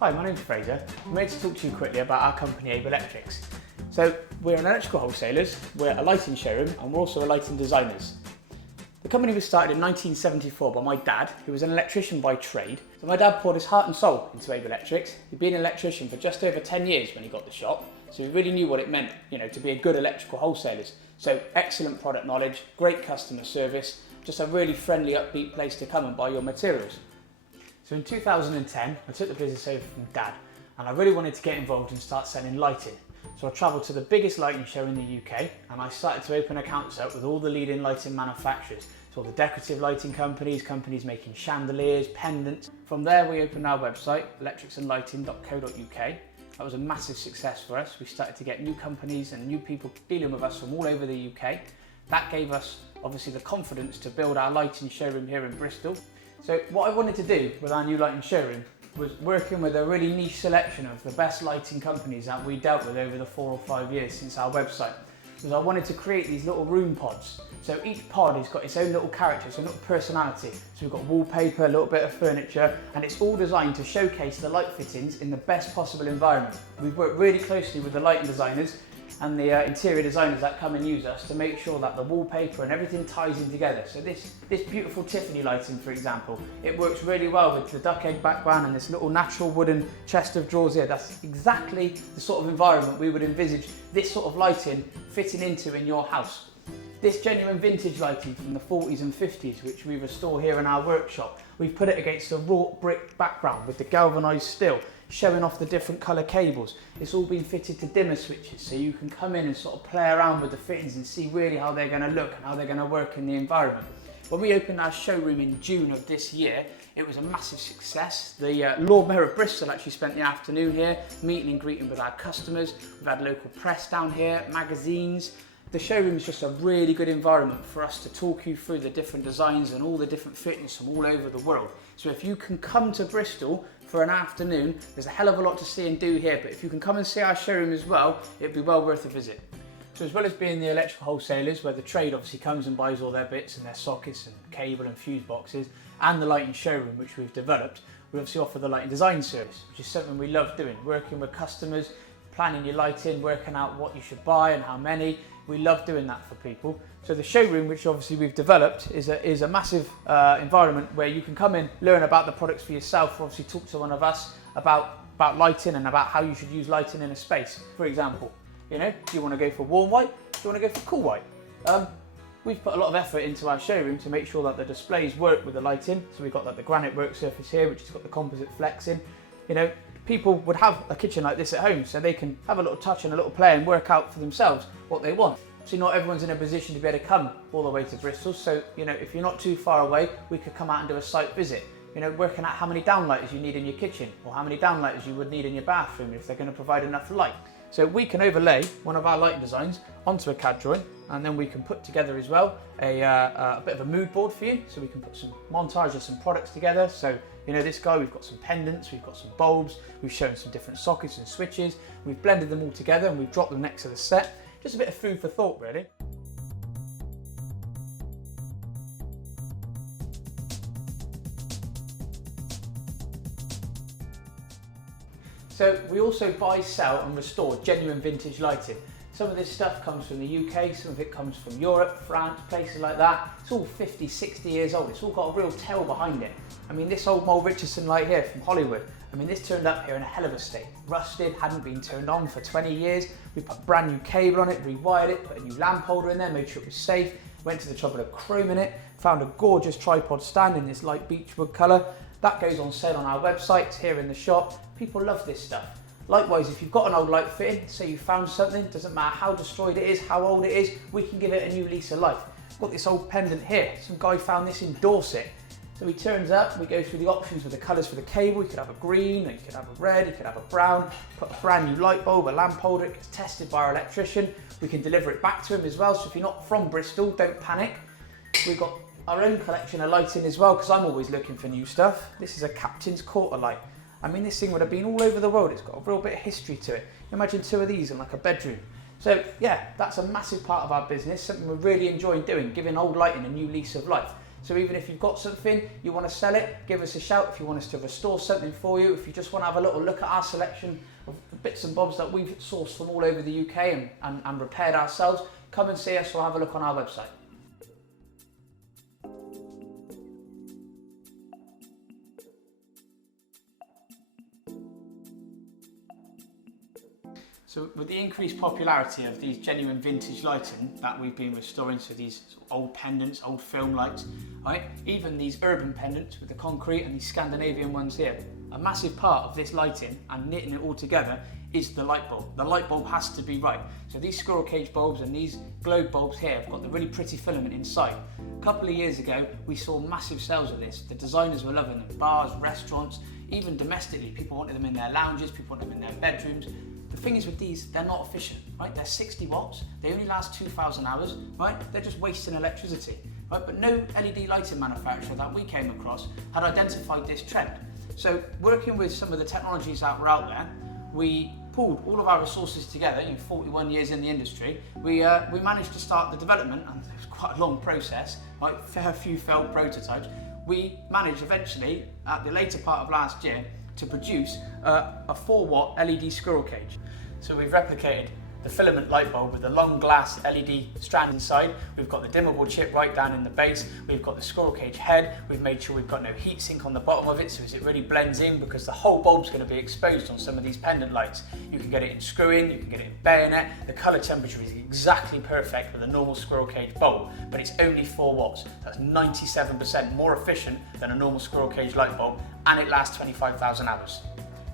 Hi, my name's Fraser. I'm here to talk to you quickly about our company, Able Electrics. So, we're an electrical wholesalers, we're a lighting showroom, and we're also lighting designers. The company was started in 1974 by my dad, who was an electrician by trade. So my dad poured his heart and soul into Able Electrics. He'd been an electrician for just over 10 years when he got the shop, so he really knew what it meant, to be a good electrical wholesalers. So excellent product knowledge, great customer service, just a really friendly, upbeat place to come and buy your materials. So in 2010, I took the business over from Dad, and I really wanted to get involved and start selling lighting. So I travelled to the biggest lighting show in the UK, and I started to open accounts up with all the leading lighting manufacturers. So all the decorative lighting companies making chandeliers, pendants. From there we opened our website, electricsandlighting.co.uk. That was a massive success for us. We started to get new companies and new people dealing with us from all over the UK. That gave us obviously the confidence to build our lighting showroom here in Bristol. So what I wanted to do with our new lighting showroom was working with a really niche selection of the best lighting companies that we dealt with over the 4 or 5 years since our website. Because I wanted to create these little room pods. So each pod has got its own little character, its own little personality. So we've got wallpaper, a little bit of furniture, and it's all designed to showcase the light fittings in the best possible environment. We've worked really closely with the lighting designers and the interior designers that come and use us to make sure that the wallpaper and everything ties in together. So this beautiful Tiffany lighting, for example, it works really well with the duck egg background and this little natural wooden chest of drawers here. That's exactly the sort of environment we would envisage this sort of lighting fitting into in your house. This genuine vintage lighting from the 40s and 50s, which we restore here in our workshop, we've put it against a wrought brick background with the galvanised steel, showing off the different colour cables. It's all been fitted to dimmer switches, so you can come in and sort of play around with the fittings and see really how they're going to look and how they're going to work in the environment. When we opened our showroom in June of this year, it was a massive success. The Lord Mayor of Bristol actually spent the afternoon here, meeting and greeting with our customers. We've had local press down here, magazines. The showroom is just a really good environment for us to talk you through the different designs and all the different fittings from all over the world. So if you can come to Bristol for an afternoon, there's a hell of a lot to see and do here, but if you can come and see our showroom as well, it'd be well worth a visit. So as well as being the electrical wholesalers, where the trade obviously comes and buys all their bits and their sockets and cable and fuse boxes, and the lighting showroom which we've developed, we obviously offer the lighting design service, which is something we love doing, working with customers, planning your lighting, working out what you should buy and how many. We love doing that for people. So the showroom, which obviously we've developed, is a massive environment where you can come in, learn about the products for yourself, obviously talk to one of us about lighting and about how you should use lighting in a space. For example, do you want to go for warm white? Do you want to go for cool white? We've put a lot of effort into our showroom to make sure that the displays work with the lighting. So we've got like the granite work surface here, which has got the composite flexing. People would have a kitchen like this at home, so they can have a little touch and a little play and work out for themselves what they want. So not everyone's in a position to be able to come all the way to Bristol, so if you're not too far away, we could come out and do a site visit. Working out how many downlighters you need in your kitchen, or how many downlighters you would need in your bathroom if they're going to provide enough light. So we can overlay one of our lighting designs onto a CAD drawing, and then we can put together as well a bit of a mood board for you. So we can put some montage of some products together. So this guy, we've got some pendants, we've got some bulbs, we've shown some different sockets and switches. We've blended them all together and we've dropped them next to the set. Just a bit of food for thought, really. So we also buy, sell and restore genuine vintage lighting. Some of this stuff comes from the UK, some of it comes from Europe, France, places like that. It's all 50, 60 years old. It's all got a real tale behind it. This old Mole Richardson light here from Hollywood, this turned up here in a hell of a state. Rusted, hadn't been turned on for 20 years. We put brand new cable on it, rewired it, put a new lamp holder in there, made sure it was safe. Went to the trouble of chroming it, found a gorgeous tripod stand in this light beechwood colour. That goes on sale on our website, it's here in the shop. People love this stuff. Likewise, if you've got an old light fitting, say you found something, doesn't matter how destroyed it is, how old it is, we can give it a new lease of life. I've got this old pendant here. Some guy found this in Dorset. So he turns up, we go through the options with the colours for the cable. You could have a green, you could have a red, you could have a brown, put a brand new light bulb, a lamp holder, it gets tested by our electrician. We can deliver it back to him as well, so if you're not from Bristol, don't panic. We've got our own collection of lighting as well, because I'm always looking for new stuff. This is a Captain's Quarter light. This thing would have been all over the world. It's got a real bit of history to it. Imagine 2 of these in like a bedroom. So yeah, that's a massive part of our business, something we're really enjoying doing, giving old lighting a new lease of life. So even if you've got something, you want to sell it, give us a shout. If you want us to restore something for you, if you just want to have a little look at our selection of bits and bobs that we've sourced from all over the UK and repaired ourselves, come and see us or have a look on our website. So with the increased popularity of these genuine vintage lighting that we've been restoring, so these sort of old pendants, old film lights, right? Even these urban pendants with the concrete and these Scandinavian ones here, a massive part of this lighting and knitting it all together is the light bulb. The light bulb has to be right. So these Squirrel Cage bulbs and these globe bulbs here have got the really pretty filament inside. A couple of years ago, we saw massive sales of this. The designers were loving them. Bars, restaurants, even domestically, people wanted them in their lounges, people wanted them in their bedrooms. The thing is with these, they're not efficient, right? They're 60 watts, they only last 2,000 hours, right? They're just wasting electricity, right? But no LED lighting manufacturer that we came across had identified this trend. So working with some of the technologies that were out there, we pulled all of our resources together. 41 years in the industry, we managed to start the development, and it was quite a long process, right? Fair few failed prototypes. We managed eventually, at the later part of last year, to produce a 4-watt LED Squirrel Cage. So we've replicated the filament light bulb with the long glass LED strand inside. We've got the dimmable chip right down in the base. We've got the Squirrel Cage head. We've made sure we've got no heat sink on the bottom of it, so as it really blends in, because the whole bulb's going to be exposed on some of these pendant lights. You can get it in screw-in, you can get it in bayonet. The colour temperature is exactly perfect with a normal Squirrel Cage bulb, but it's only 4 watts. That's 97% more efficient than a normal Squirrel Cage light bulb, and it lasts 25,000 hours.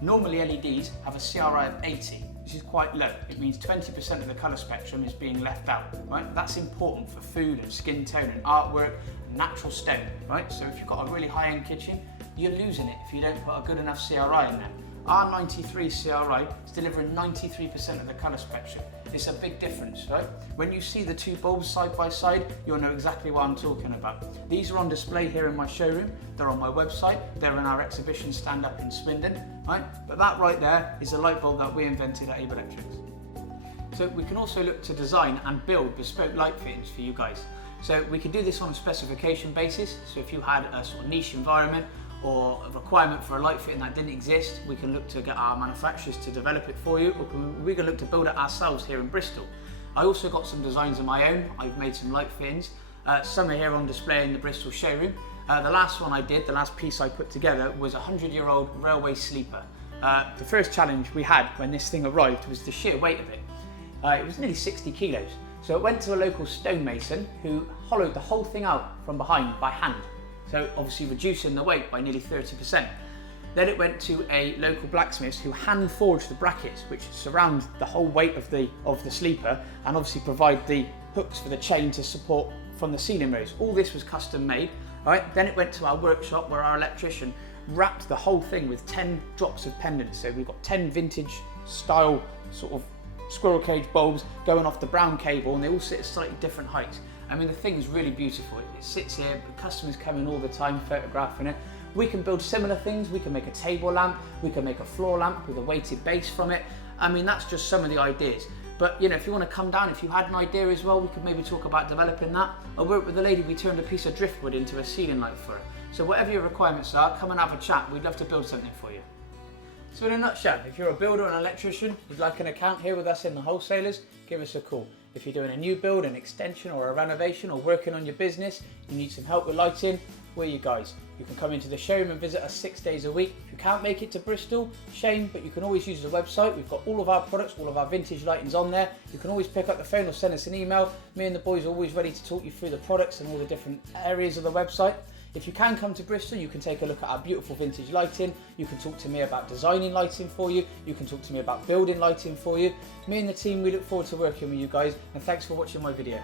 Normally LEDs have a CRI of 80. Which is quite low. It means 20% of the colour spectrum is being left out, right? That's important for food and skin tone and artwork and natural stone, right? So if you've got a really high-end kitchen, you're losing it if you don't put a good enough CRI in there. Our 93 CRI is delivering 93% of the colour spectrum. It's a big difference, right? When you see the two bulbs side by side, you'll know exactly what I'm talking about. These are on display here in my showroom. They're on my website. They're in our exhibition stand up in Swindon, right? But that right there is a light bulb that we invented at Abe Electrics. So we can also look to design and build bespoke light fittings for you guys. So we can do this on a specification basis. So if you had a sort of niche environment or a requirement for a light fitting that didn't exist, we can look to get our manufacturers to develop it for you, or we can look to build it ourselves here in Bristol. I also got some designs of my own. I've made some light fittings. Some are here on display in the Bristol showroom. The last one I did, the last piece I put together, was a 100-year-old railway sleeper. The first challenge we had when this thing arrived was the sheer weight of it. It was nearly 60 kilos. So it went to a local stonemason who hollowed the whole thing out from behind by hand. So obviously reducing the weight by nearly 30%. Then it went to a local blacksmith who hand forged the brackets which surround the whole weight of the sleeper, and obviously provide the hooks for the chain to support from the ceiling rails. All this was custom made. All right. Then it went to our workshop where our electrician wrapped the whole thing with 10 drops of pendants. So we've got 10 vintage style sort of Squirrel Cage bulbs going off the brown cable, and they all sit at slightly different heights. I mean, the thing is really beautiful. It sits here, customers come in all the time photographing it. We can build similar things. We can make a table lamp, we can make a floor lamp with a weighted base from it. I mean, that's just some of the ideas. But if you want to come down, if you had an idea as well, we could maybe talk about developing that. I worked with a lady, we turned a piece of driftwood into a ceiling light for her. So whatever your requirements are, come and have a chat. We'd love to build something for you. So in a nutshell, if you're a builder or an electrician, you'd like an account here with us in the wholesalers, give us a call. If you're doing a new build, an extension or a renovation, or working on your business, you need some help with lighting, we're you guys. You can come into the showroom and visit us 6 days a week. If you can't make it to Bristol, shame, but you can always use the website. We've got all of our products, all of our vintage lightings on there. You can always pick up the phone or send us an email. Me and the boys are always ready to talk you through the products and all the different areas of the website. If you can come to Bristol, you can take a look at our beautiful vintage lighting. You can talk to me about designing lighting for you. You can talk to me about building lighting for you. Me and the team, we look forward to working with you guys, and thanks for watching my video.